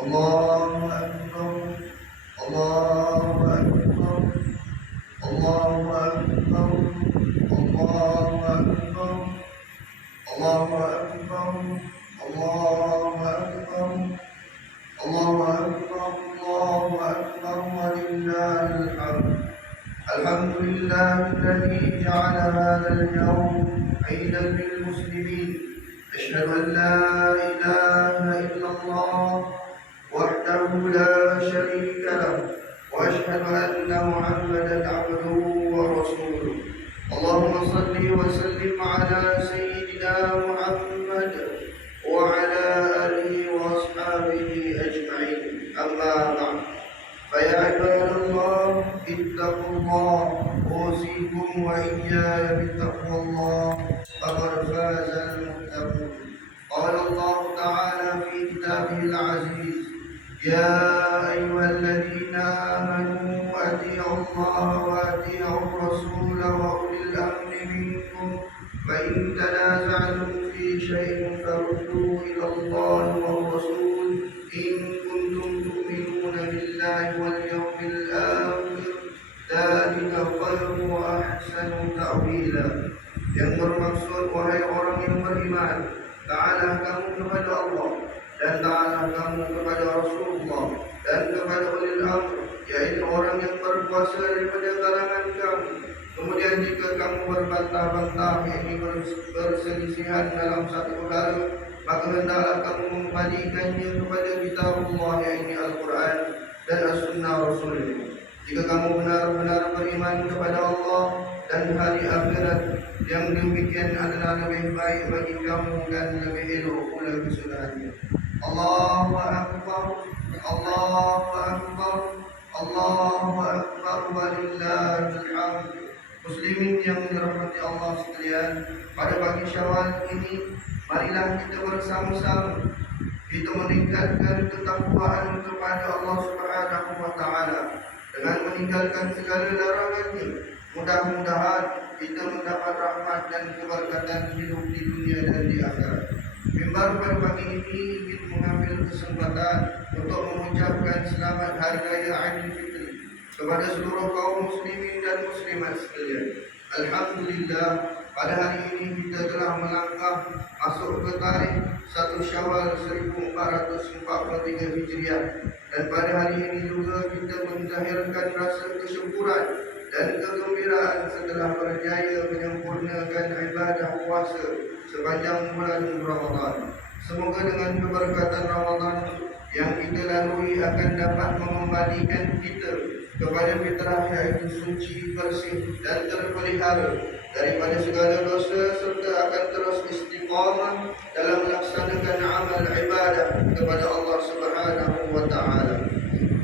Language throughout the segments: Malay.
الله أكبر الله أكبر الله أكبر الله أكبر الله أكبر الله أكبر الله أكبر الله أكبر ولله الحمد. الحمد لله الذي جعل هذا اليوم عيدا للمسلمين. أشهد أن لا إله إلا الله وحده لا شريك له، وأشهد أن محمدا عبده ورسوله. اللهم صل وسلم على سيدنا محمد وعلى آله وأصحابه أجمعين. أما بعد، فيا عباد الله اتقوا الله، أوصيكم وإياي بتقوى الله، فقد فاز المتقون. قال الله تعالى في كتابه العزيز: يا أيها الذين آمنوا أطيعوا الله وأطيعوا الرسول وأولي الأمر منكم، فإن تنازعتم في شيء فردوه إلى الله والرسول إن كنتم تؤمنون بالله واليوم الآخر، ذلك خير وأحسن تأويلا. Yang bermaksud, wahai orang yang beriman, taatlah kamu kepada Allah dan taatlah kamu kepada Rasulullah dan kepada ulil amr, yaitu orang yang berkuasa daripada kalangan kamu. Kemudian jika kamu berbantah-bantah, yakni berselisihan dalam satu perkara, maka hendaklah kamu mengembalikannya kepada kitabullah, yakni Al-Quran dan As-Sunnah Rasulullah. Jika kamu benar-benar beriman kepada Allah dan hari akhirat, yang demikian adalah lebih baik bagi kamu dan lebih elok pula kesudahannya. Allahu Akbar, Allahu Akbar, Allahu Akbar, walillahil hamd. Muslimin yang dirahmati Allah sekalian, pada pagi Syawal ini, marilah kita bersama-sama kita meningkatkan ketakwaan kepada Allah Subhanahu wa Ta'ala dengan meninggalkan segala larangannya. Mudah-mudahan kita mendapat rahmat dan keberkatan hidup di dunia dan di akhirat. Mimbar pada pagi ini ingin mengambil kesempatan untuk mengucapkan selamat Hari Raya Aidilfitri kepada seluruh kaum muslimin dan muslimat sekalian. Alhamdulillah, pada hari ini kita telah melangkah masuk ke tarikh 1 Syawal 1443 Hijriah, dan pada hari ini juga kita menzahirkan rasa kesyukuran dan kegembiraan setelah berjaya menyempurnakan ibadah puasa sepanjang bulan Ramadan. Semoga dengan keberkatan Ramadan yang kita lalui akan dapat mengembalikan kita kepada fitrah, yaitu suci, bersih dan terpelihara daripada segala dosa, serta akan terus istiqamah dalam melaksanakan amal ibadah kepada Allah Subhanahu wa Ta'ala.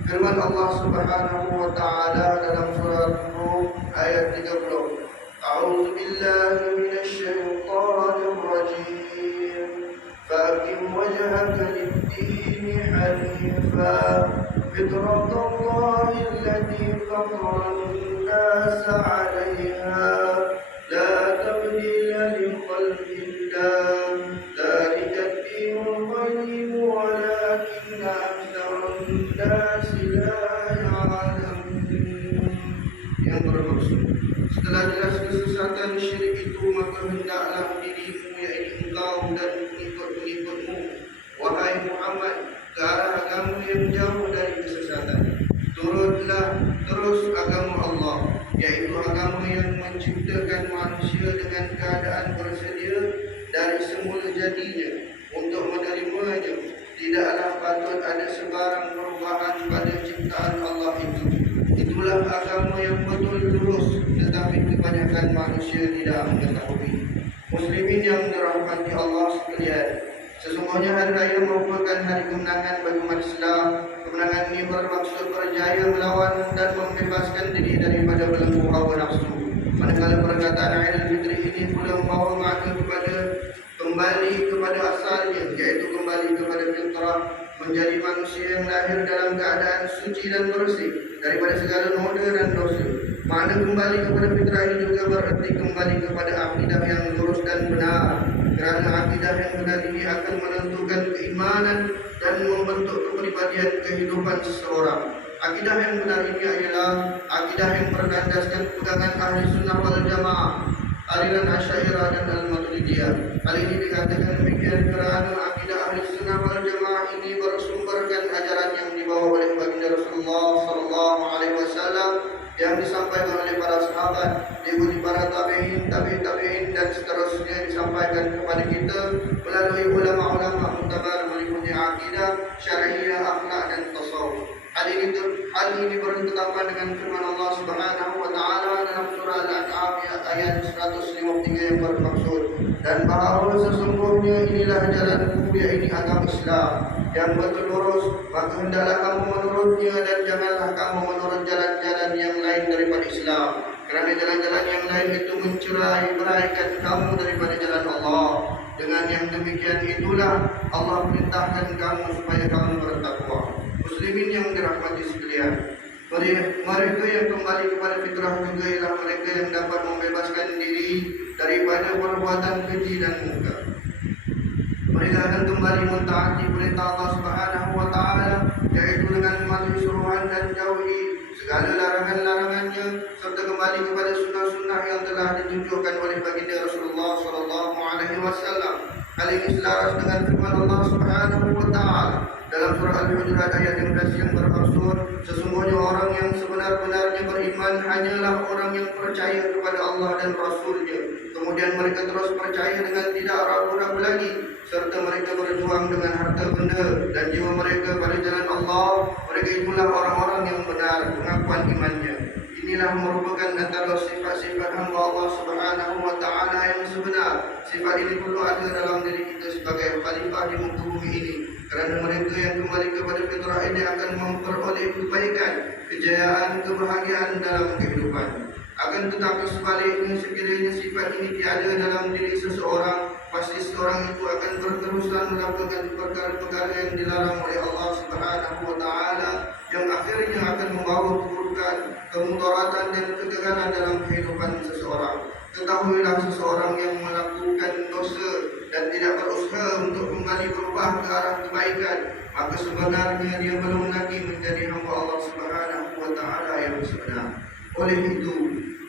Firman Allah Subhanahu wa Ta'ala dalam surah Rum ayat 30, A'udzu billahi minasy syaithanir rajim. Faqim wajhaka lid-din hanifa fitratallahi allati fatara an-nas 'alayha la tabdila li khalqillah dzalika ad-dinul qayyim walakinna aktsarun nas la ya'lamun. Yang bermaksud, setelah jelas kesesatan syirik itu, maka hendaklah dirimu, yaitu engkau dan pengikut-pengikutmu, wahai Muhammad, ke arah agama yang jauh dari kesesatan. Turutlah terus agama Allah, yaitu agama yang menciptakan manusia dengan keadaan bersedia dari semula jadinya untuk menerimanya. Tidaklah patut ada sebarang perubahan pada ciptaan Allah itu. Itulah agama yang betul lurus, tetapi kebanyakan manusia tidak mengetahui. Muslimin yang dirahmati Allah sekalian, sesungguhnya hari raya merupakan hari kemenangan bagi umat Islam. Kemenangan ini bermaksud berjaya melawan dan membebaskan diri daripada belenggu hawa nafsu. Manakala perkataan Aidilfitri ini pula membawa makna kepada kembali kepada asalnya, yaitu kembali kepada fitrah, menjadi manusia yang lahir dalam keadaan suci dan bersih daripada segala noda dan dosa. Makna kembali kepada fitrah ini juga berarti kembali kepada akidah yang lurus dan benar, Kerana akidah yang benar ini akan menentukan keimanan dan membentuk kepribadian kehidupan seseorang. Akidah yang benar ini adalah akidah yang berlandaskan pegangan ahli sunnah wal jamaah, aliran Asy'ariyah dan Al-Maturidiyah. Hal ini dikatakan demikian kerana akidah ahli sunnah wal jamaah ini bersumberkan ajaran yang dibawa oleh baginda Rasulullah sallallahu alaihi wasallam, yang disampaikan oleh para sahabat, diikuti para tabi'in, tabi'in dan seterusnya disampaikan kepada kita melalui ulama-ulama muktabar meliputi akidah, syariah, akhlak dan tasawuf. Hal ini bertentangan dengan firman Allah Subhanahu wa taala dalam surah Al-An'am ayat 153 yang bermaksud, dan bahawa sesungguhnya inilah jalanku, yaitu agama Islam yang betul lurus, maka hendaklah kamu menurutnya dan janganlah kamu menurut jalan-jalan yang lain daripada Islam, kerana jalan-jalan yang lain itu mencerai-beraikan kamu daripada jalan Allah. Dengan yang demikian itulah Allah perintahkan kamu supaya kamu bertakwa. Muslimin yang dirahmati sekalian, mereka yang kembali kepada fitrah juga ialah mereka yang dapat membebaskan diri daripada perbuatan keji dan munkar. Mereka akan kembali mentaati perintah Allah Subhanahu wa taala, yaitu dengan mematuhi suruhan dan jauhi segala larangan-larangannya, serta kembali kepada sunnah-sunnah yang telah ditunjukkan oleh baginda Rasulullah sallallahu alaihi wasallam. Hal ini selaras dengan firman Allah Subhanahu wa taala dalam surah Al-Hujurat ayat 15 yang bermaksud, sesungguhnya orang yang sebenar-benarnya beriman hanyalah orang yang percaya kepada Allah dan Rasul-Nya, kemudian mereka terus percaya dengan tidak ragu-ragu lagi, serta mereka berjuang dengan harta benda dan jiwa mereka pada jalan Allah. Mereka itulah orang-orang yang benar pengakuan imannya. Inilah merupakan antara sifat-sifat hamba Allah Subhanahu wa taala yang sebenar. Sifat ini perlu ada dalam diri kita sebagai khalifah di muka bumi ini, kerana mereka yang kembali kepada fitrah ini akan memperoleh kebaikan, kejayaan, kebahagiaan dalam kehidupan. Akan tetapi sebaliknya, sekiranya sifat ini tiada dalam diri seseorang, pasti seorang itu akan berterusan melakukan perkara-perkara yang dilarang oleh Allah Subhanahu wa taala, yang akhirnya akan membawa keburukan, kemudaratan dan kegagalan dalam kehidupan seseorang. Ketahuilah, seseorang yang melakukan dosa dan tidak berusaha untuk kembali berubah ke arah kebaikan, maka sebenarnya dia belum lagi menjadi hamba Allah Subhanahu wa taala yang sebenar. Oleh itu,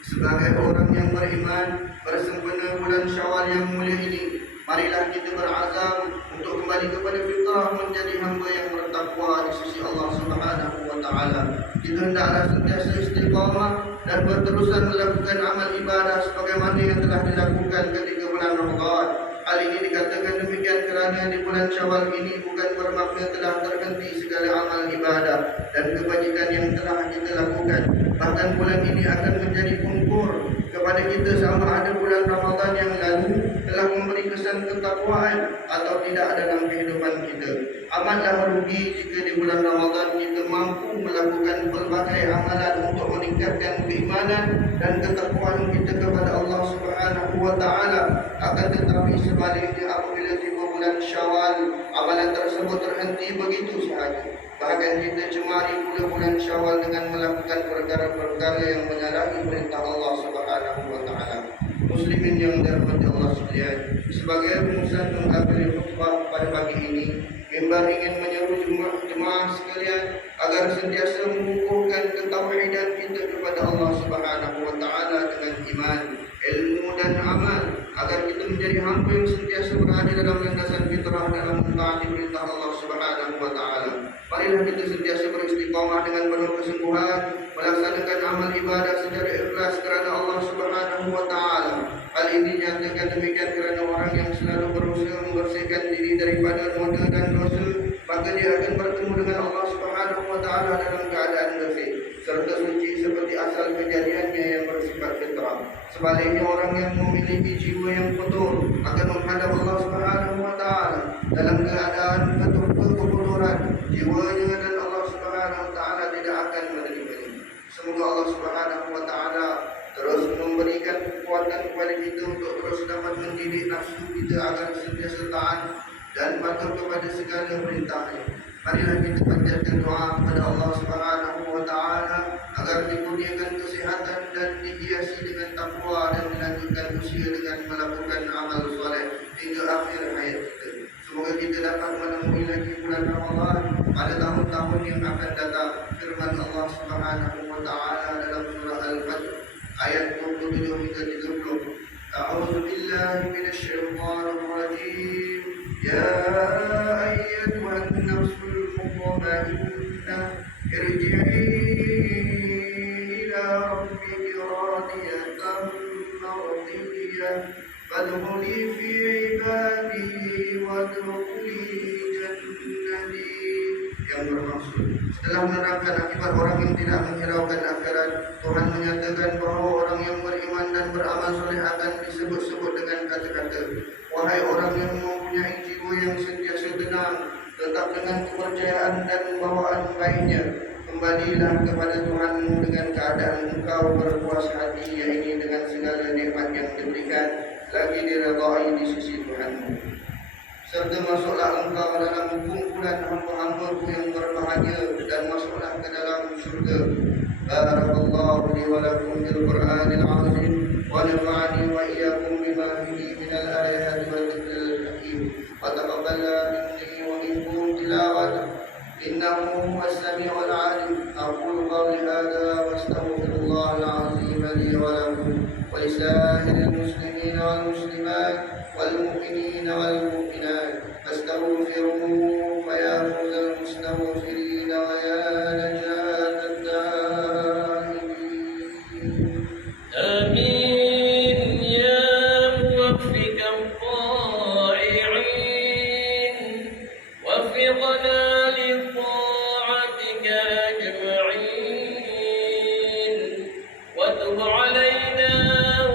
sebagai orang yang beriman, bersempena bulan Syawal yang mulia ini, marilah kita berazam untuk kembali kepada fitrah, menjadi hamba yang bertakwa di sisi Allah Subhanahu wa taala. Kita hendaklah sentiasa istiqamah dan berterusan melakukan amal ibadah sebagaimana yang telah dilakukan ketika bulan Ramadan. Hal ini dikatakan demikian kerana di bulan Syawal ini bukan bermakna telah terhenti segala amal ibadah dan kebajikan yang telah kita lakukan. Bahkan bulan ini akan menjadi pengkur kepada kita sama ada bulan Ramadan yang lalu telah memberi kesan ketakwaan atau tidak dalam kehidupan kita. Amatlah rugi jika di bulan Ramadan kita mampu melakukan pelbagai amalan untuk meningkatkan keimanan dan ketakwaan kita kepada Allah Subhanahu wa taala. Akan tetapi sebaliknya, apabila tiba bulan Syawal, amalan tersebut terhenti begitu sahaja. Bahkan kita cemari pula bulan Syawal dengan melakukan perkara-perkara yang menyalahi perintah Allah Subhanahu wa taala. Muslimin yang dirahmati Allah sekalian, sebagai rumusan mengakhiri khutbah pada pagi ini, Mimbar ingin menyeru jemaah sekalian agar sentiasa mengukuhkan ketauhidan kita kepada Allah Subhanahu wa taala dengan iman, ilmu dan amal, agar kita menjadi hamba yang sentiasa berada dalam landasan fitrah dalam mentaati perintah Allah Subhanahu wa taala. Marilah kita sentiasa beristiqamah dengan penuh kesungguhan melaksanakan amal ibadah secara ikhlas kerana Allah Subhanahu wa taala. Hal ini nyatakan demikian kerana orang yang selalu berusaha membersihkan diri daripada noda dan dosa, maka dia akan bertemu dengan Allah Subhanahu wa taala dalam keadaan bersih serta suci seperti asal kejadiannya yang bersifat fitrah. Sebaliknya, orang yang memiliki jiwa yang kotor akan menghadap Allah Subhanahu wa taala dalam keadaan kekotoran jiwanya, dan Allah Subhanahu wa taala tidak akan menerimanya. Semoga Allah Subhanahu wa taala terus memberikan kekuatan kepada kita untuk terus dapat mendidik nafsu kita agar sentiasa taat dan patuh kepada segala perintahnya. Marilah kita panjatkan doa kepada Allah Subhanahu wa taala agar dikurniakan kesihatan dan dihiasi dengan takwa dan dilanjutkan usia dengan melakukan amal soleh. hingga akhir hayat kita. Semoga kita dapat menemui lagi bulan Ramadan pada tahun-tahun yang akan datang. Firman Allah Subhanahu wa taala dalam surah Al-Fajr ayat 27 hingga 30. A'udzu billahi minasyaitonir rajim. Ya ayyatuhan nafsul mutmainnah irji'i ila rabbiki radiyatan mardiyah fadkhuli fi ibadi wadkhuli jannati. Yang bermaksud, setelah menerangkan akibat orang yang tidak menghiraukan akhirat, Tuhan menyatakan bahawa orang yang beriman dan beramal soleh akan disebut-sebut dengan kata-kata, wahai orang yang mempunyai jiwa yang sentiasa tenang, tetap dengan kepercayaan dan bawaan baiknya, kembalilah kepada Tuhanmu dengan keadaan engkau berpuas hati, yaitu dengan segala nikmat yang diberikan, lagi diredai di sisi Tuhanmu. Serta masuklah engkau dalam kumpulan hamba-hambaku yang berbahagia, dan masuklah ke dalam syurga. Barakallahu li wa lakum bil Qur'anil azim wa nafa'ani wa iyyakum bima fihi minal ayati wal dhikril hakim. Wa taqabbala minni wa minkum tilawatan innahu huwas samiul alim. Aqulu qawli hadha wa astaghfirullahal azim li wa lakum wa lisa'iril muslimina wal muslimat والمؤمنين والمؤمنات فاستغفروه فيا فوز المستغفرين ويا نجاة التائبين. آمين يا موفق الطائعين وفقنا لطاعتك أجمعين وتب علينا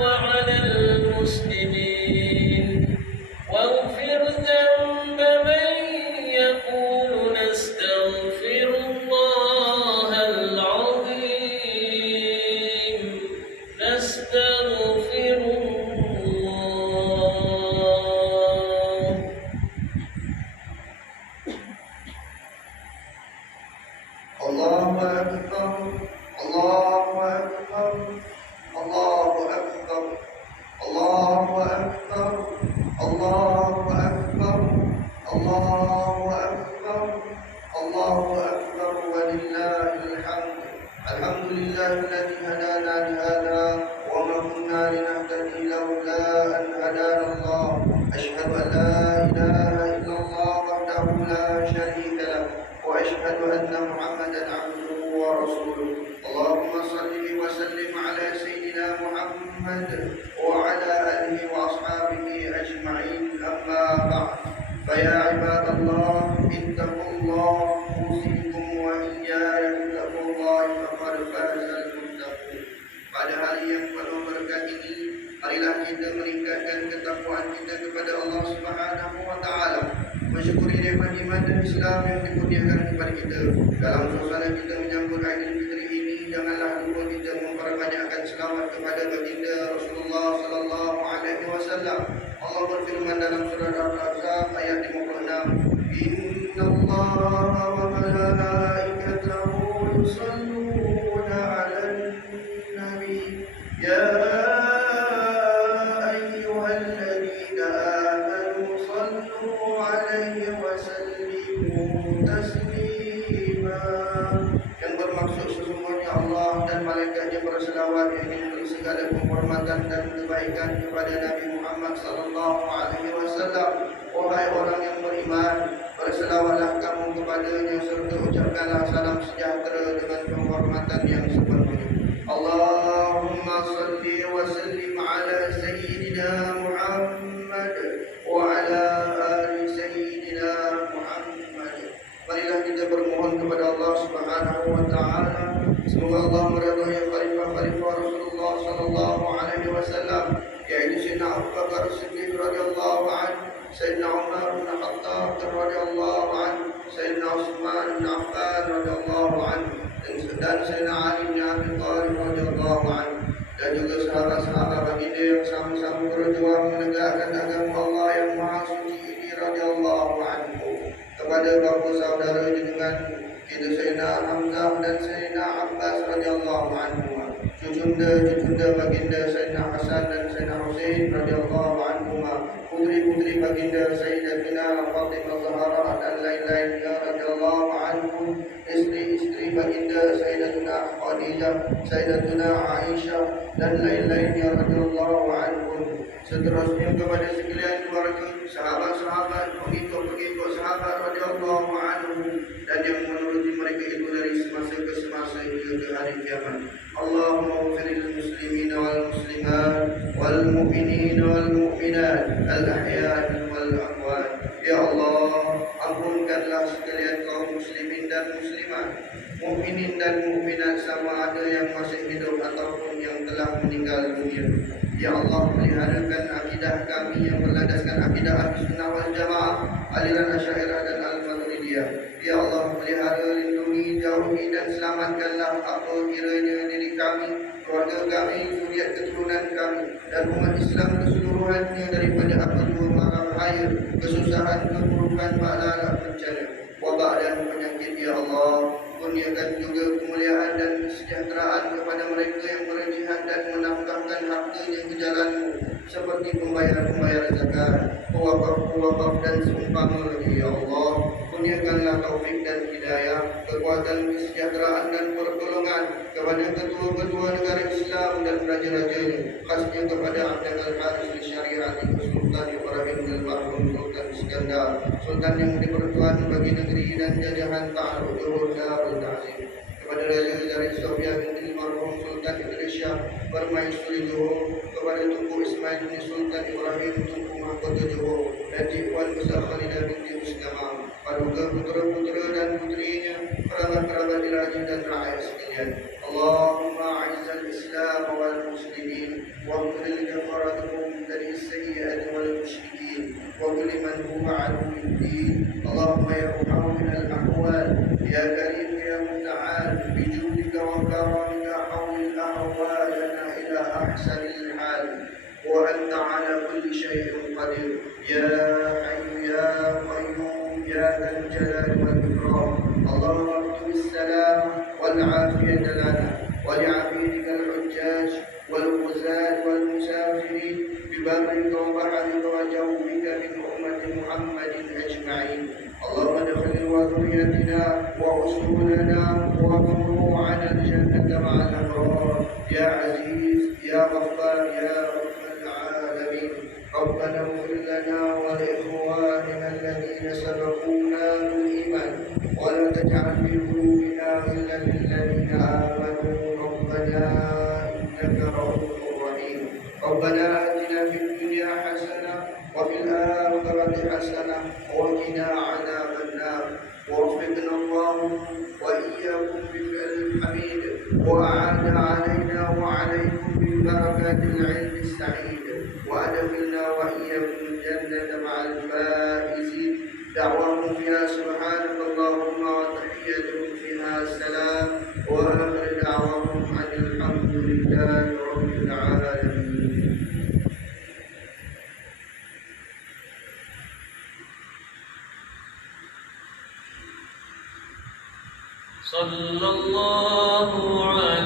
وعلى المسلمين واغفر ذنب من يقول نستغفر الله العظيم نستغفر الله. الله أكبر الله أكبر الله أكبر الله أكبر الله أكبر الله أكبر الله أكبر ولله الحمد. الحمد لله الذي هدانا لهذا وما كنا لنهتدي لولا أن هدانا الله. أشهد أن لا إله إلا الله وحده لا شريك له وأشهد أن محمدا عبده ورسوله. اللهم صل وسلم على سيدنا محمد وعلى آله وأصحابه أجمعين. أما بعد، فيا عباد الله اتقوا الله أوصيكم وإياي بتقوى الله فقد فاز المتقون. Pada hari yang penuh berkat ini, marilah kita meningkatkan ketakwaan kita kepada Allah Subhanahu wa taala, mensyukuri nikmat iman dan Islam yang dikurniakan kepada kita. Dalam suasana kita menyambut Aidil Fitri ini, janganlah lupa kita memperbanyakkan selawat kepada baginda Rasulullah sallallahu alaihi wasallam. Allah berfirman dalam surah Al-Ahzab ayat 56, Innallaha wa malaikatahu yusalluna 'alan nabi ya ayyuhalladzina amanu sallu 'alaihi wa sallimu taslima. Yang bermaksud sesungguhnya Allah dan malaikatnya berselawat, yang memberi segala penghormatan dan kebaikan kepada Nabi Muhammad sallallahu alaihi wasallam. Wahai orang yang beriman, berselawatlah kamu kepadanya serta ucapkanlah salam sejahtera dengan penghormatan yang sepenuhnya. Allahumma salli wa sallim ala sayyidina Muhammad wa ala ali sayyidina Muhammad. Marilah kita bermohon kepada Allah Subhanahu wa taala, semoga Allah meridhai khalifah Rasulullah sallallahu alaihi wasallam, yaitu Sayyidina Abu Bakar Siddiq radhiyallahu anhu, Sayyidina Umar bin Khattab radhiyallahu anhu, Sayyidina Utsman bin Affan radhiyallahu anhu, dan Sayyidina Ali bin Abi Thalib radhiyallahu anhu, dan juga sahabat-sahabat baginda yang sama-sama berjuang menegakkan agama Allah yang Maha Suci ini radhiyallahu anhu. Kepada bapa saudara junjungan kita Sayyidina Hamzah dan Sayyidina Abbas radhiyallahu anhu, cucunda baginda Sayyidina Hasan dan Sayyidina Husain radhiyallahu anhu, anhuma, putri-putri baginda Sayyidatina Fatimah Zahra dan lain-lainnya radhiyallahu anhum, istri-istri baginda Sayyidatina Khadijah, Sayyidatina Aisyah dan lain-lainnya radhiyallahu anhum. Seterusnya kepada sekalian keluarga, sahabat-sahabat, pengikut-pengikut sahabat radhiyallahu anhum dan yang menuruti mereka itu dari semasa ke semasa hingga ke hari kiamat. Allahumma ighfir lil muslimina wal muslimat wal mu'minina wal mu'minat al ahya'i wal amwat. Ya Allah, ampunkanlah sekalian kaum muslimin dan muslimat, mukminin dan mukminat, sama ada yang masih hidup ataupun yang telah meninggal dunia. Ya Allah, peliharakan akidah kami yang berlandaskan akidah Ahlussunnah wal Jamaah, aliran Asy'ariyah dan Al-Maturidiyah. Ya Allah, pelihara, lindungi, jauhi dan selamatkanlah apa kiranya diri kami, keluarga kami, zuriat keturunan kami dan umat Islam keseluruhannya daripada apa jua mara bahaya, kesusahan, keburukan, bala bencana, wabak dan penyakit. Ya Allah, kurniakan juga kemuliaan dan kesejahteraan kepada mereka yang berjihad dan menafkahkan hartanya ke jalan-Mu, seperti pembayar-pembayar zakat, pewakaf-pewakaf dan seumpama. Ya Allah, kurniakanlah taufik dan hidayah, kekuatan, kesejahteraan dan pertolongan kepada ketua-ketua negara Islam dan raja-rajanya, khasnya kepada Abdul Al-Haris Syariah Sultan Ibrahim al-Marhum Sultan Iskandar, Sultan yang dipertuan bagi negeri dan jajahan Ta'aruf Johor Darul Ta'zim, kepada Raja dari Sofia binti Marhum Sultan Indonesia Permaisuri Johor, kepada Tunku Ismail bin Sultan Ibrahim Tunku Mahkota Johor dan Cikwan Besar Khalidah binti Mustamah, paduka putera-putera dan putrinya, kerabat-kerabat diraja dan rakyat sekalian. Allahumma a'izzal Islam wal muslimin wa qil kafaratuhum dari sayyi'ati wal musyrikin wa qil man huwa aduwwud din. Allahumma ya muhawwin al ahwal ya karim ya muta'al bi judika wa karamika hawwil ahwalana ila ahsanil hal wa anta ala kulli shay'in qadir. Ya hayyu ya qayyum ya dzal jalali wal ikram. Allahumma اكتب السلام والعافية لنا ولعبيدك الحجاج والغزاة والمسافرين ببرك وبحرك وجوبك من أمة محمد أجمعين. اللهم ادخل وذريتنا وأصولنا وفروعنا الجنة مع الأبرار يا عزيز يا غفار يا رب العالمين. ربنا اغفر لنا ولإخواننا الذين سبقونا بالإيمان ولا تجعل في قلوبنا غلا للذين آمنوا ربنا إنك رؤوف رحيم. ربنا آتنا في الدنيا حسنة وفي الآخرة حسنة وقنا عذاب النار. ووفقنا الله وإياكم بفعل الحميد وأعاد علينا وعليكم ببركات العلم السعيد وأدخلنا وإياكم الجنة مع الفائزين. دعواهم فيها سبحانك اللهم وتحيتهم فيها السلام وآخر دعواهم أن الحمد لله رب العالمين. صلى الله عليه